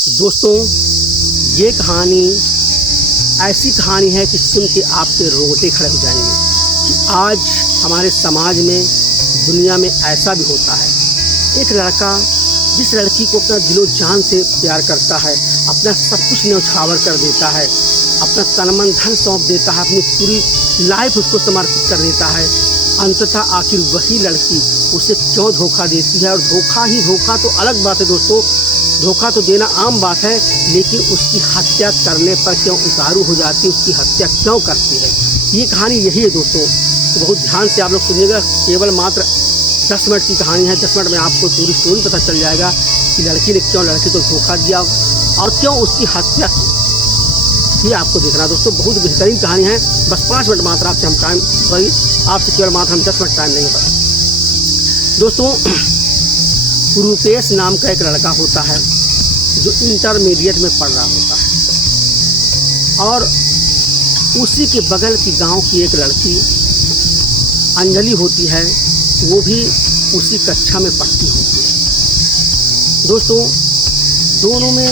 दोस्तों, ये कहानी ऐसी कहानी है कि सुन के आपके रोंगटे खड़े हो जाएंगे कि आज हमारे समाज में, दुनिया में ऐसा भी होता है। एक लड़का जिस लड़की को अपना दिलो जान से प्यार करता है, अपना सब कुछ न्यौछावर कर देता है, अपना तन मन धन सौंप देता है, अपनी पूरी लाइफ उसको समर्पित कर देता है, अंततः आखिर वही लड़की उसे क्यों धोखा देती है। और धोखा तो अलग बात है दोस्तों, धोखा तो देना आम बात है, लेकिन उसकी हत्या करने पर क्यों उतारू हो जाती है, उसकी हत्या क्यों करती है, ये कहानी यही है दोस्तों। तो बहुत ध्यान से आप लोग सुनिएगा। केवल मात्र 10 मिनट की कहानी है। 10 मिनट में आपको पूरी स्टोरी पता चल जाएगा कि लड़की ने क्यों लड़के को धोखा दिया और क्यों उसकी हत्या की। ये आपको देखना दोस्तों, बहुत बेहतरीन कहानी है। बस 5 मिनट मात्र आपसे हम टाइम आपसे केवल मात्र हम 10 मिनट टाइम नहीं पाते दोस्तों। रूपेश नाम का एक लड़का होता है जो इंटरमीडिएट में पढ़ रहा होता है, और उसी के बगल की गांव की एक लड़की अंजलि होती है, वो भी उसी कक्षा में पढ़ती होती है। दोस्तों, दोनों में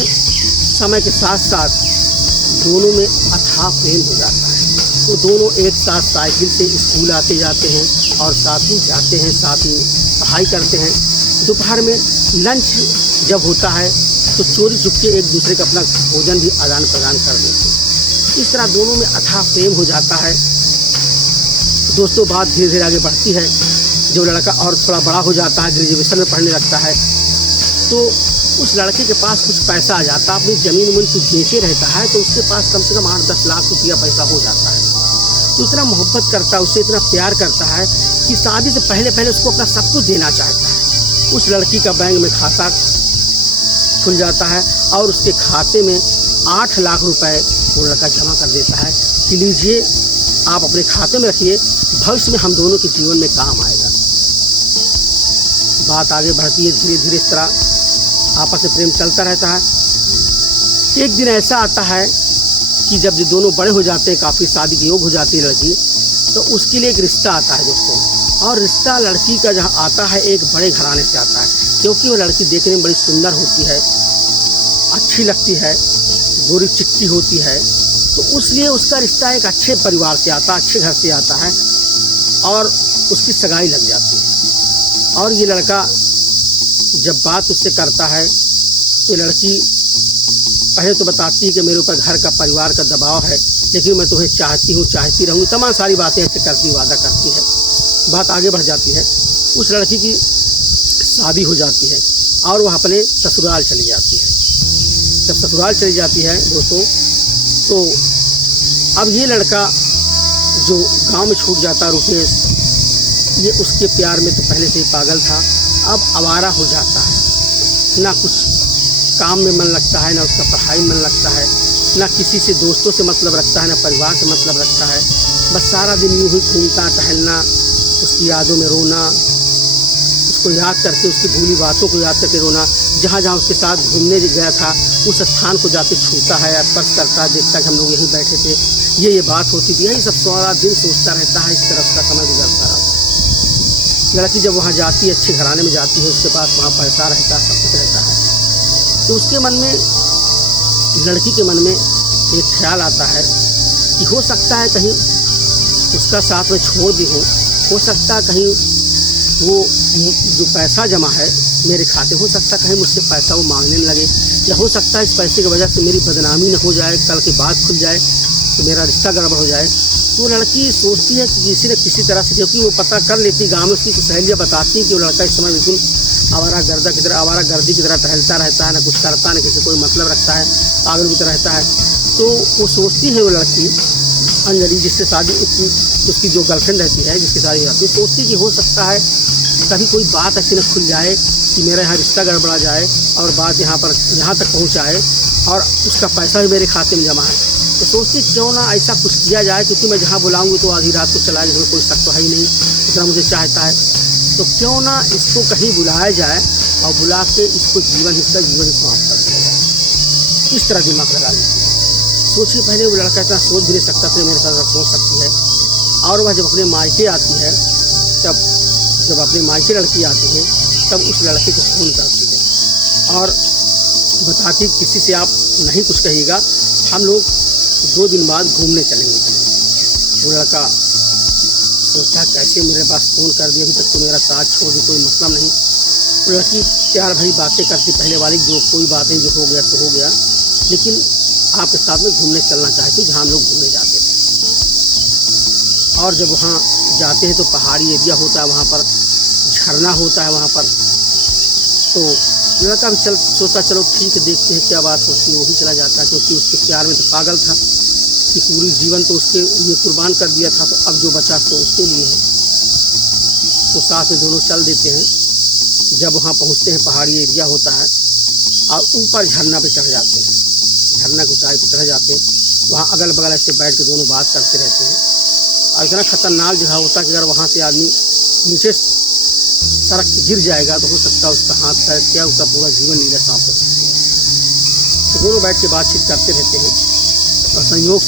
समय के साथ साथ दोनों में अथाह प्रेम हो जाता है। वो दोनों एक साथ साइकिल से स्कूल आते जाते हैं और साथ ही जाते हैं, साथ ही पढ़ाई करते हैं। दोपहर में लंच जब होता है तो चोरी चुपके एक दूसरे का अपना भोजन भी आदान प्रदान कर देते हैं। इस तरह दोनों में अथाह प्रेम हो जाता है। दोस्तों, बात धीरे धीरे आगे बढ़ती है। जब लड़का और थोड़ा बड़ा हो जाता है, ग्रेजुएशन में पढ़ने लगता है, तो उस लड़के के पास कुछ पैसा आ जाता है। अपनी ज़मीन उमीन कुछ बेचे रहता है, तो उसके पास कम से कम 8-10 लाख रुपया पैसा हो जाता है। तो इतना मोहब्बत करता है, उससे इतना प्यार करता है कि शादी से पहले पहले उसको अपना सब कुछ देना चाहता है। उस लड़की का बैंक में खाता खुल जाता है और उसके खाते में 8 लाख रुपए वो लड़का जमा कर देता है कि लीजिए, आप अपने खाते में रखिए, भविष्य में हम दोनों के जीवन में काम आएगा। बात आगे बढ़ती है धीरे धीरे। इस तरह आपस में प्रेम चलता रहता है। एक दिन ऐसा आता है कि जब ये दोनों बड़े हो जाते हैं, काफ़ी शादी के योग हो जाती है लड़की, तो उसके लिए एक रिश्ता आता है दोस्तों। और रिश्ता लड़की का जहाँ आता है, एक बड़े घराने से आता है, क्योंकि वो लड़की देखने में बड़ी सुंदर होती है, अच्छी लगती है, गोरी चिट्टी होती है, तो उसलिए उसका रिश्ता एक अच्छे परिवार से आता है, अच्छे घर से आता है, और उसकी सगाई लग जाती है। और ये लड़का जब बात उससे करता है तो लड़की पहले तो बताती है कि मेरे ऊपर घर का, परिवार का दबाव है, लेकिन मैं तुम्हें चाहती हूँ, चाहती रहूँगी, तमाम सारी बातें ऐसे करती, वादा करती है। बात आगे बढ़ जाती है। उस लड़की की शादी हो जाती है और वह अपने ससुराल चली जाती है। जब ससुराल चली जाती है दोस्तों, तो अब ये लड़का जो गांव में छूट जाता, रुपेश, ये उसके प्यार में तो पहले से ही पागल था, अब आवारा हो जाता है। ना कुछ काम में मन लगता है, ना उसका पढ़ाई में मन लगता है, ना किसी से दोस्तों से मतलब रखता है, ना परिवार से मतलब रखता है। बस सारा दिन यूँ ही घूमता टहलना, उसकी यादों में रोना, उसको याद करके, उसकी भूली बातों को याद करके रोना। जहाँ जहाँ उसके साथ घूमने गया था, उस स्थान को जाके छूता है, स्पर्श करता है, देखता है कि हम लोग यहीं बैठे थे, ये बात होती थी, यही सब सारा दिन सोचता रहता है। इस तरह उसका समय गुजरता रहता है। लड़की जब वहाँ जाती है, अच्छे घराने में जाती है, उसके पास वहाँ पैसा रहता है, सब कुछ रहता है, तो उसके मन में, लड़की के मन में एक ख्याल आता है कि हो सकता है कहीं उसका साथ में छोड़ दी हो सकता है कहीं वो जो पैसा जमा है मेरे खाते, हो सकता है कहीं मुझसे पैसा वो मांगने लगे, या हो सकता है इस पैसे की वजह से मेरी बदनामी न हो जाए, कल की बात खुल जाए तो मेरा रिश्ता गड़बड़ हो जाए। तो लड़की सोचती है कि किसी न किसी तरह से, क्योंकि वो पता कर लेती, गाँव में उसकी सहेलियाँ बताती हैं कि वो लड़का इस समय बिल्कुल आवारागर्दी की तरह टहलता रहता है, ना कुछ करता, ना किसी कोई मतलब रखता है, पागल की तरह रहता है। तो वो सोचती है, वो लड़की अंजलि, जिससे शादी उसकी जो गर्लफ्रेंड रहती है, जिसकी शादी होती है, सोचती कि हो सकता है कभी कोई बात ऐसी न खुल जाए कि मेरा यहाँ रिश्ता गड़बड़ा जाए और बात यहाँ तक पहुँच आए और उसका पैसा भी मेरे खाते में जमा है। तो सोचती क्यों ना ऐसा कुछ किया जाए, क्योंकि मैं जहाँ बुलाऊंगी तो आधी रात को चला जाए, कोई शक तो है ही नहीं, इतना मुझे चाहता है, तो क्यों ना इसको कहीं बुलाया जाए और बुला के इसका जीवन ही समाप्त कर दिया जाए। इस तरह दिमाग लगा लेती है। सोचिए, पहले वो लड़का इतना सोच भी नहीं सकता था, मेरे साथ सोच सकती है। और वह जब अपने मायके आती है, जब अपने मायके लड़की आती है, तब उस लड़के को फ़ोन करती है और बताती किसी से आप नहीं कुछ कहिएगा, हम लोग 2 दिन बाद घूमने चलेंगे। वो लड़का सोचता कैसे मेरे पास फ़ोन कर दिया, अभी तक तो मेरा साथ छोड़ दी, कोई मतलब नहीं। वो लड़की प्यार भरी बातें करती पहले वाली, जो कोई बातें जो हो गया सो हो गया, लेकिन आपके साथ में घूमने चलना चाहती जहाँ हम लोग घूमने जाते थे। और जब वहाँ जाते हैं तो पहाड़ी एरिया होता है, वहाँ पर झरना होता है वहाँ पर। तो लड़का भी सोचता चलो ठीक है, देखते हैं क्या बात होती है। वो भी चला जाता है, क्योंकि उसके प्यार में तो पागल था कि पूरी जीवन तो उसके लिए कुर्बान कर दिया था, तो अब जो बचा तो उसके लिए है। तो साथ में दोनों चल देते हैं। जब वहाँ पहुँचते हैं, पहाड़ी एरिया होता है और ऊपर झरना पे चढ़ जाते हैं, झरना की ऊंचाई पर चढ़ जाते हैं। वहाँ अगल बगल ऐसे बैठ के दोनों बात करते रहते हैं। और इतना ख़तरनाक जगह होता है कि अगर वहाँ से आदमी नीचे सड़क पे गिर जाएगा तो हो सकता है उसका हाथ पैर क्या उसका पूरा जीवन नीला सांप हो सकता है। तो दोनों बैठ के बातचीत करते रहते हैं और संयोग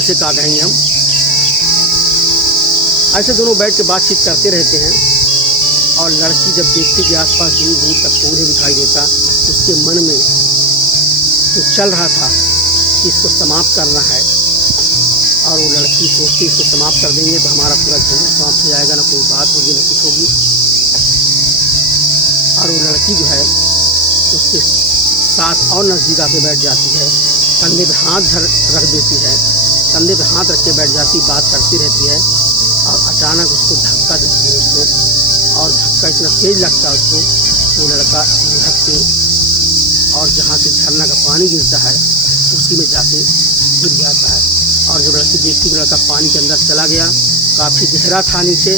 से कहा कहेंगे हम, ऐसे दोनों बैठ के बातचीत करते रहते हैं। और लड़की जब देखती कि आसपास दूर दूर तक कोई नहीं दिखाई देता, उसके मन में तो चल रहा था कि इसको समाप्त करना है। और वो लड़की सोचती इसको समाप्त कर देंगे तो हमारा पूरा झंझट समाप्त हो जाएगा, ना कोई बात होगी ना कुछ होगी। और वो लड़की जो है उसके साथ और नज़दीक आके बैठ जाती है, कंधे पे हाथ रख देती है, कंधे पे हाथ रख के बैठ जाती, बात करती रहती है। और अचानक उसको धक्का देती है उसको, और धक्का इतना तेज लगता है उसको, वो लड़का लुढ़क के और जहाँ से झरना का पानी गिरता है उसी में जाके गिर जाता है। और जब लड़की देखती कि लड़का पानी के अंदर चला गया, काफ़ी गहरा था नीचे,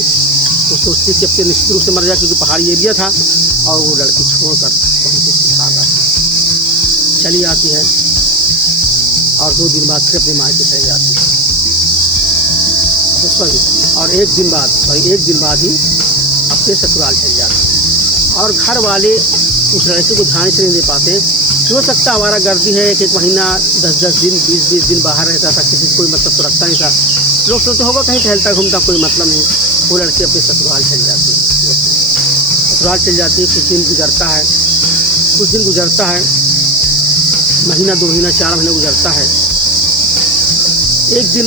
वो सोचती कि अब तो निश्चित रूप से मर जाए, क्योंकि पहाड़ी एरिया था। और वो लड़की छोड़कर वहीं से भाग आती है, चली आती है। और 2 दिन बाद फिर अपने मायके चली जाती है। और एक दिन बाद ही अपने ससुराल चले जाते हैं। और घर वाले उस लड़के को ध्यान से नहीं दे पाते। हो सकता हमारा गर्दी है, 1-1 महीना 10-10 दिन 20-20 दिन बाहर रहता था, किसी से कोई मतलब तो रखता नहीं था। लोग सोचते होगा कहीं टहलता घूमता, कोई मतलब नहीं। वो लड़के अपने ससुराल चल जाती है, कुछ दिन गुजरता है, महीना 2 महीना 4 महीना गुजरता है। एक दिन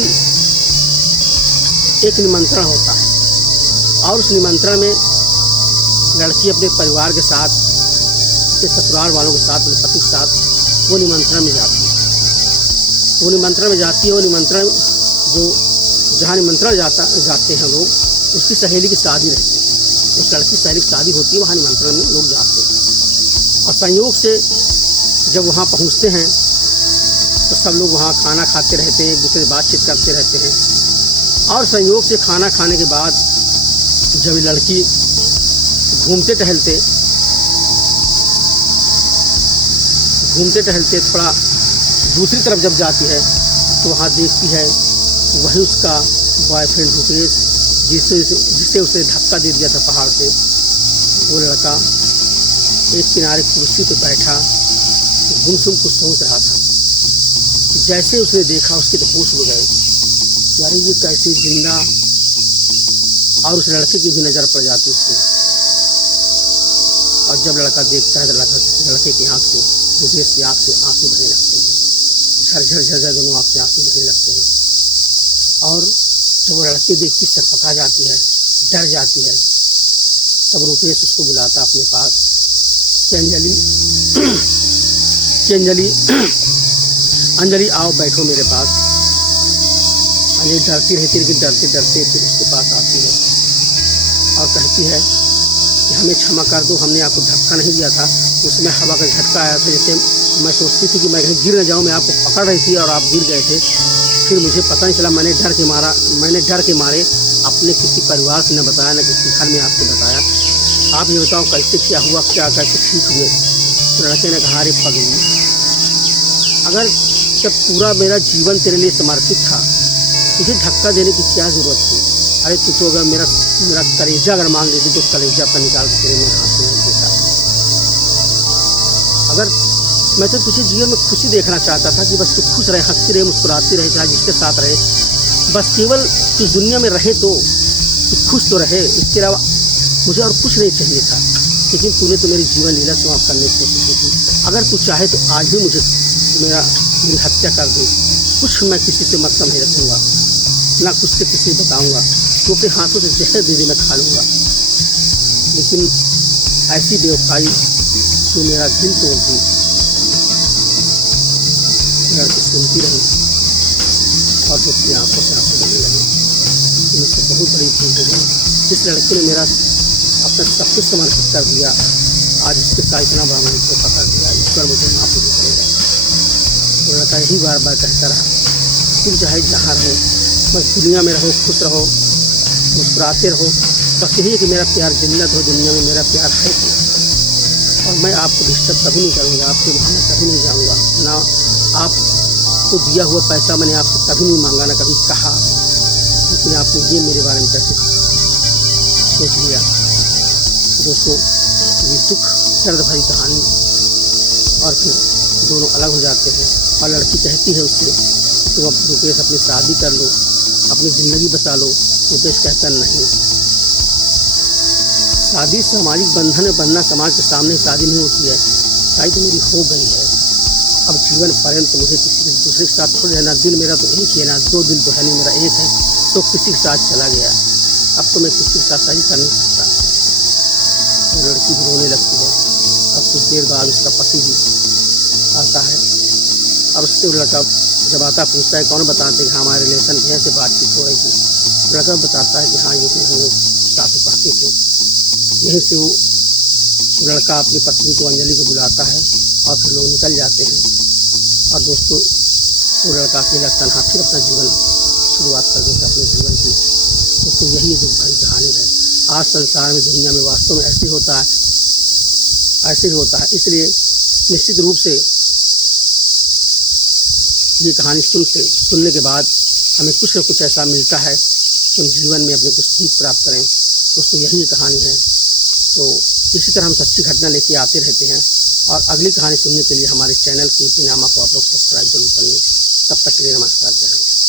एक निमंत्रण होता है, और उस निमंत्रण में लड़की अपने परिवार के साथ, अपने ससुराल वालों के साथ, अपने पति के साथ वो निमंत्रण में जाती है। वो निमंत्रण जहाँ निमंत्रण जाते हैं लोग, उसकी सहेली की शादी रहती है। उस लड़की की सहेली की शादी होती है, वहाँ निमंत्रण में लोग जाते हैं। और संयोग से जब वहाँ पहुँचते हैं तो सब लोग वहाँ खाना खाते रहते हैं, एक दूसरे से बातचीत करते रहते हैं। और संयोग से खाना खाने के बाद जब लड़की घूमते टहलते थोड़ा दूसरी तरफ जब जाती है तो वहाँ देखती है वही उसका बॉयफ्रेंड रुपेश, जिसे उसने धक्का दे दिया था पहाड़ से। वो लड़का एक किनारे कुर्सी पे बैठा गुमसुम कुछ सोच रहा था। जैसे उसने देखा उसके तो होश उड़ गए, यार ये कैसे जिंदा। और उस लड़के की भी नज़र पड़ जाती उसको। और जब लड़का देखता है तो लड़के की आँख से, रुपेश की आँख से आंसू बहने लगते हैं, झरझर दोनों आँख से आंसू बहने लगते हैं। और जब वो लड़की देखती सकपका जाती है, डर जाती है। तब रुपेश उसको बुलाता अपने पास कि अंजलि आओ बैठो मेरे पास। अंजलि डरती रहती, लेकिन डरते फिर उसके पास आती है और कहती है कि हमें क्षमा कर दो, हमने आपको धक्का नहीं दिया था, उसमें हवा का झटका आया था। जैसे मैं सोचती थी कि मैं कहीं गिर न जाऊँ, मैं आपको पकड़ रही थी और आप गिर गए थे। फिर मुझे पता नहीं चला, मैंने डर के मारे अपने किसी परिवार से न बताया, न किसी घर में आपको बताया। आप ये बताओ कैसे क्या हुआ, कैसे ठीक हुए। तो लड़के ने कहा, अरे पगली, अगर जब पूरा मेरा जीवन तेरे लिए समर्पित था, तुझे धक्का देने की क्या ज़रूरत थी। अरे तू तो अगर मेरा कलेजा अगर मांग लेती तो कलेजा पर निकाल के तेरे में हाथ में देता। अगर मैं तो तुझे जीवन में खुशी देखना चाहता था कि बस तू खुश रहे, हंसती रहे, मुस्कुराती रहे, चाहे जिसके साथ रहे, बस केवल इस दुनिया में रहे तो तू खुश तो रहे। इसके अलावा मुझे और कुछ नहीं चाहिए था, लेकिन तूने तो मेरी जीवन लीला समाप्त करने की कोशिश की थी। अगर तू चाहे तो आज भी मेरी हत्या कर दे, कुछ मैं किसी से मतलब नहीं रखूँगा, ना कुछ से किसी से बताऊँगा, तो अपने हाथों से जहर दे दे मैं खा लूँगा। लेकिन ऐसी बेवफाई जो मेरा दिल तोड़ दी, लड़की सुनती रही और जो अपनी आंखों से आंसू देने लगी। मुझसे बहुत बड़ी भूल हो गई। जिस लड़के ने मेरा अपना सब कुछ समर्पित कर दिया, आज उसके साथ इतना बड़ा मैंने धोखा कर दिया। ईश्वर मुझे माफ नहीं करेगा। तो लड़का यही बार बार कहता रहा, तुम चाहे जहाँ रहो, बस दुनिया में रहो, खुश रहो, मुस्कुराते रहो, बस यही है कि मेरा प्यार जिन्नत हो, दुनिया में मेरा प्यार है और मैं आपको डिस्टर्ब कभी नहीं करूँगा, आपके वहाँ मैं कभी नहीं जाऊँगा, ना आपको दिया हुआ पैसा मैंने आपसे कभी नहीं मांगा, ना कभी कहा। लेकिन आपने ये मेरे बारे में कैसे सोच लिया। दोस्तों, ये दुख दर्द भरी कहानी। और फिर दोनों अलग हो जाते हैं और लड़की कहती है उससे, तुम अब रुपेश अपनी शादी कर लो, अपनी ज़िंदगी बसा लो। रुपेश कहता नहीं, शादी सामाजिक बंधन में बनना, समाज के सामने शादी नहीं होती है। शादी तो मेरी हो गई है, अब जीवन पर्यंत मुझे किसी दूसरे के साथ थोड़ी रहना। दिल मेरा तो एक ही है ना, दो दिल तो है नहीं, मेरा एक है, तो किसी के साथ चला गया। अब तो मैं किसी के साथ शादी कर नहीं सकता। और लड़की भी रोने लगती है। अब कुछ देर बाद उसका पति भी आता है और उससे लड़का जब आता पूछता है, कौन बताते कि हाँ हमारे रिलेशन की ऐसे बातचीत हो रही थी। लड़का बताता है कि हाँ ये हम लोग साथ में पढ़ते थे। यहीं से वो लड़का अपनी पत्नी को, अंजलि को बुलाता है और फिर लोग निकल जाते हैं। और दोस्तों, वो लड़का अकेला तन्हा फिर अपना जीवन शुरुआत कर देता अपने जीवन की। दोस्तों, यही दुख भरी कहानी है। आज संसार में, दुनिया में वास्तव में ऐसे होता है, ऐसे ही होता है। इसलिए निश्चित रूप से ये कहानी सुनने के बाद हमें कुछ न कुछ ऐसा मिलता है कि हम जीवन में अपने कुछ सीख प्राप्त करें। दोस्तों, यही कहानी है। तो इसी तरह हम सच्ची घटना लेके आते रहते हैं और अगली कहानी सुनने के लिए हमारे चैनल के पीनामा को आप लोग सब्सक्राइब जरूर कर लें। तब तक के लिए नमस्कार, जय हिंद।